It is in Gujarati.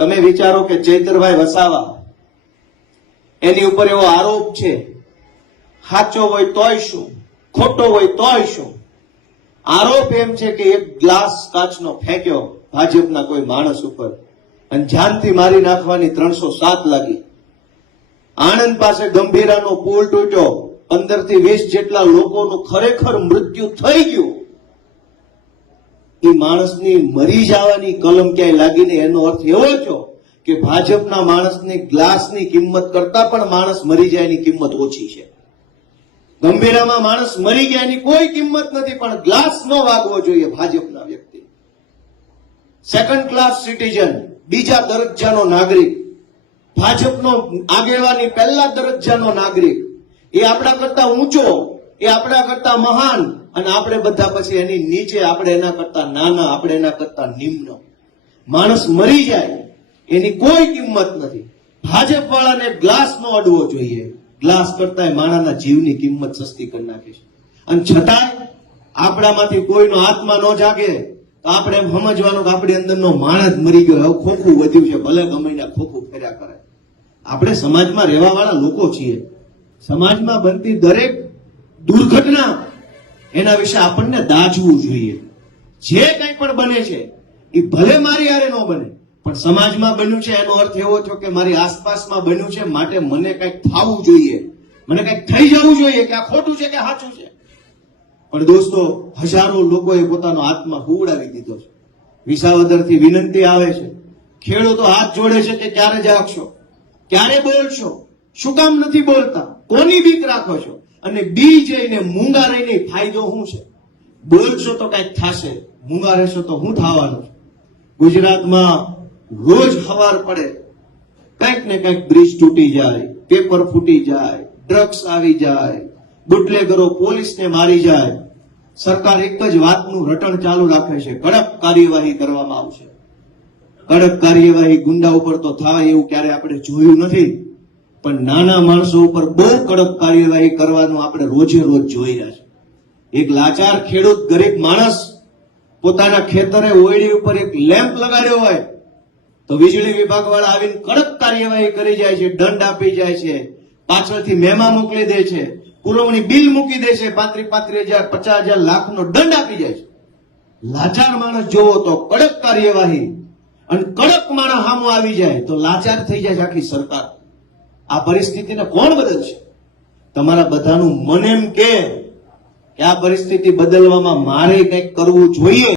તમે વિચારો કે ચૈતરભાઈ વસાવા એની ઉપર એવો આરોપ છે, સાચો હોય તોય શું, ખોટો હોય તોય શું. આરોપ એમ છે કે એક ગ્લાસ કાચનો ફેંક્યો ભાજપના કોઈ માણસ ઉપર અને જાનથી મારી નાખવાની 307 લાગી. આણંદ પાસે ગંભીરાનો પુલ તૂટ્યો, 15 થી 20 જેટલા લોકોનું ખરેખર મૃત્યુ થઈ ગયું. એ માણસની મરી જવાની કલમ ક્યાંય લાગીને એનો અર્થ એવો છો કે ભાજપના માણસની ગ્લાસની કિંમત કરતા પણ માણસ મરી જાય એની કિંમત ઓછી છે. ગંભીરામાં માણસ મરી ગયા એની કોઈ કિંમત નથી, પણ ગ્લાસ ન વાગવો જોઈએ ભાજપના વ્યક્તિ. સેકન્ડ ક્લાસ સિટીઝન, બીજા દરજ્જાનો નાગરિક, ભાજપનો આગેવાની પહેલા દરજ્જાનો નાગરિક, એ આપણા કરતા ઊંચો, એ આપણા કરતા મહાન, અને આપણે બધા પછી એની નીચે, આપણે એના કરતા નાના, આપણે એના કરતા નિમ્ન. માણસ મરી જાય એની કોઈ કિંમત નથી. ભાજપ વાળાને ગ્લાસ નો અડવો જોઈએ. ગ્લાસ કરતા માણાના જીવની કિંમત સસ્તી કરી નાખે છે. અને છતાંય આપણામાંથી કોઈનો આત્મા ન જાગે તો આપણે એમ સમજવાનું કે આપણી અંદરનો માણસ મરી ગયો, હવે ખોખું વધ્યું છે, ભલે ગમે ખોખું ફેર્યા કરે. આપણે સમાજમાં રહેવા વાળા લોકો છીએ. સમાજમાં બનતી દરેક દુર્ઘટના એના વિશે આપણને દાજવું જોઈએ. જે કંઈ પણ બને છે એ ભલે મારી હારે ન બને, પણ સમાજમાં બન્યું છે એનો અર્થ એવો થયો કે મારી આસપાસમાં બન્યું છે, માટે મને કંઈક થવું જોઈએ, મને કંઈક થઈ જવું જોઈએ કે આ ખોટું છે કે સાચું છે. પણ દોસ્તો, હજારો લોકોએ પોતાનો આત્મા હુવડાવી દીધો છે. વિસાવદરથી વિનંતી આવે છે, ખેડૂતો હાથ જોડે છે કે ક્યારે જાગશો, ક્યારે બોલશો, શું કામ નથી બોલતા, કોની બીક રાખો છો, અને બી જઈને મૂંગા રહીને ફાયદો શું છે? બોલશો તો કંઈક થશે, મૂંગા રહેશો તો શું થવાનું છે? ગુજરાતમાં રોજ સવાર પડે કંઈક ને કંઈક બ્રિજ તૂટી જાય, પેપર ફૂટી જાય, ડ્રગ્સ આવી જાય, બુટલેગરો પોલીસને મારી જાય. સરકાર એક જ વાતનું રટણ ચાલુ રાખે છે, કડક કાર્યવાહી કરવામાં આવશે. કડક કાર્યવાહી ગુંડા ઉપર તો થાય એવું ક્યારે આપણે જોયું નથી, પણ નાના માણસો ઉપર બહુ કડક કાર્યવાહી કરવાનું આપણે રોજે રોજ જોઈ રહ્યા છે. એક લાચાર ખેડૂત, ગરીબ માણસ પોતાના ખેતરે ઓયડી ઉપર એક લેમ્પ લગાડ્યો હોય તો વીજળી વિભાગ વાળા આવીને કડક કાર્યવાહી કરી જાય છે, દંડ આપી જાય છે, પાછળથી મેમા મોકલી દે છે, પુરવણી બિલ મૂકી દે છે, 35,000 50,000 લાખનો દંડ આપી જાય છે. લાચાર માણસ જોવો તો કડક કાર્યવાહી, અને કડક માણસ સામો આવી જાય તો લાચાર થઈ જાય છે આખી સરકાર. આ પરિસ્થિતિને કોણ બદલશે? તમારા બધાનું મન એમ કે આ પરિસ્થિતિ બદલવામાં મારે કંઈક કરવું જોઈએ.